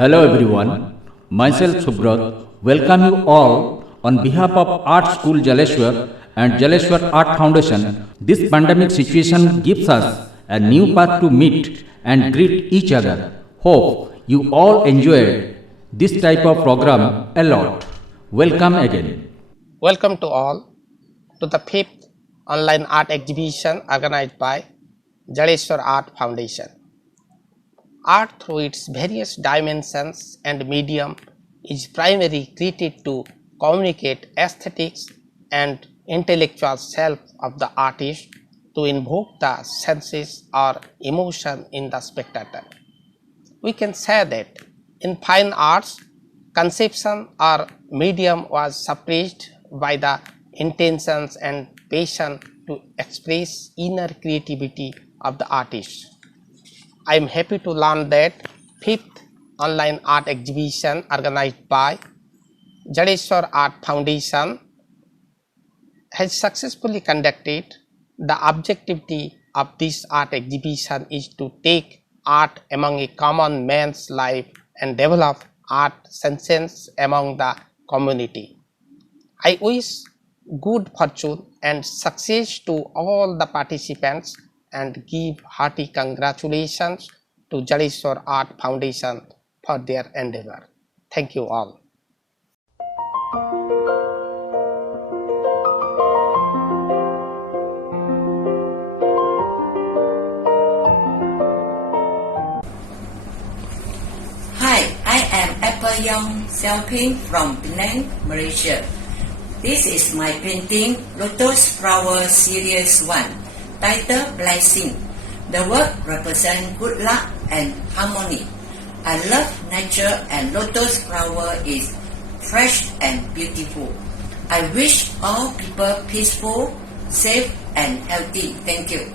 Hello everyone, myself Subrat. Welcome you all on behalf of Art School Jaleshwar and Jaleshwar Art Foundation. This pandemic situation gives us a new path to meet and greet each other. Hope you all enjoyed this type of program a lot. Welcome again. Welcome to all to the fifth online art exhibition organized by Jaleshwar Art Foundation. Art through its various dimensions and medium is primarily created to communicate aesthetics and intellectual self of the artist to invoke the senses or emotion in the spectator. We can say that in fine arts, conception or medium was suppressed by the intentions and passion to express inner creativity of the artist. I am happy to learn that fifth online art exhibition organized by Jaleshwar Art Foundation has successfully conducted. The objectivity of this art exhibition is to take art among a common man's life and develop art sense among the community. I wish good fortune and success to all the participants and give hearty congratulations to Jaleshwar Art Foundation for their endeavor. Thank you all. Hi, I am Apple Young Xiaoping from Penang, Malaysia. This is my painting Lotus Flower Series 1, titled Blessing. The work represents good luck and harmony. I love nature and lotus flower is fresh and beautiful. I wish all people peaceful, safe and healthy. Thank you.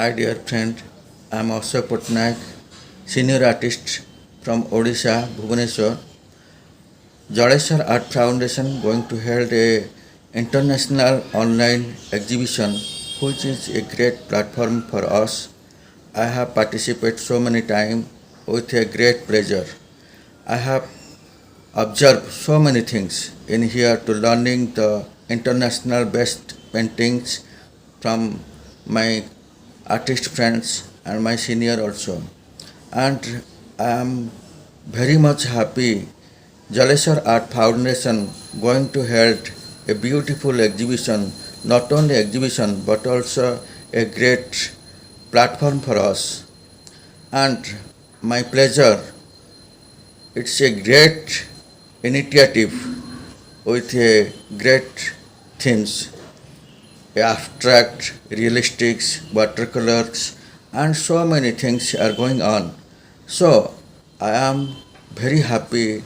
Hi dear friend, I am Ashok Patnaik, senior artist from Odisha, Bhubaneswar. Jaleshwar Art Foundation going to hold a international online exhibition which is a great platform for us. I have participated so many times with a great pleasure. I have observed so many things in here to learning the international best paintings from my artist friends and my senior also. And I am very much happy Jaleshwar Art Foundation going to hold a beautiful exhibition, not only exhibition but also a great platform for us. And my pleasure, it's a great initiative with a great themes, abstract, realistics, watercolors, and so many things are going on. So I am very happy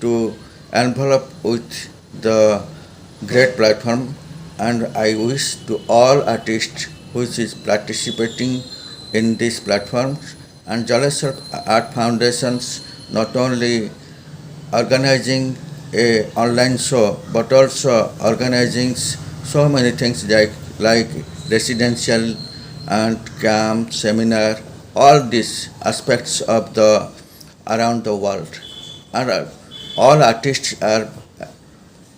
to envelop with the great platform, and I wish to all artists which is participating in this platform and Jaleshwar Art Foundations not only organizing a online show but also organizing so many things like residential and camp seminar, all these aspects of the around the world, and all artists are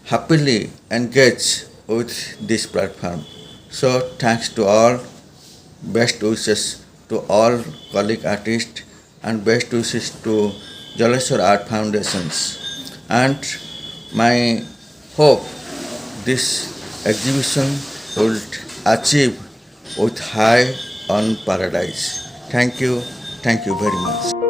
happily engaged with this platform. So thanks to all, best wishes to all colleague artists and best wishes to Jaleshwar Art Foundations. And my hope this exhibition will achieve with high on paradise. Thank you very much.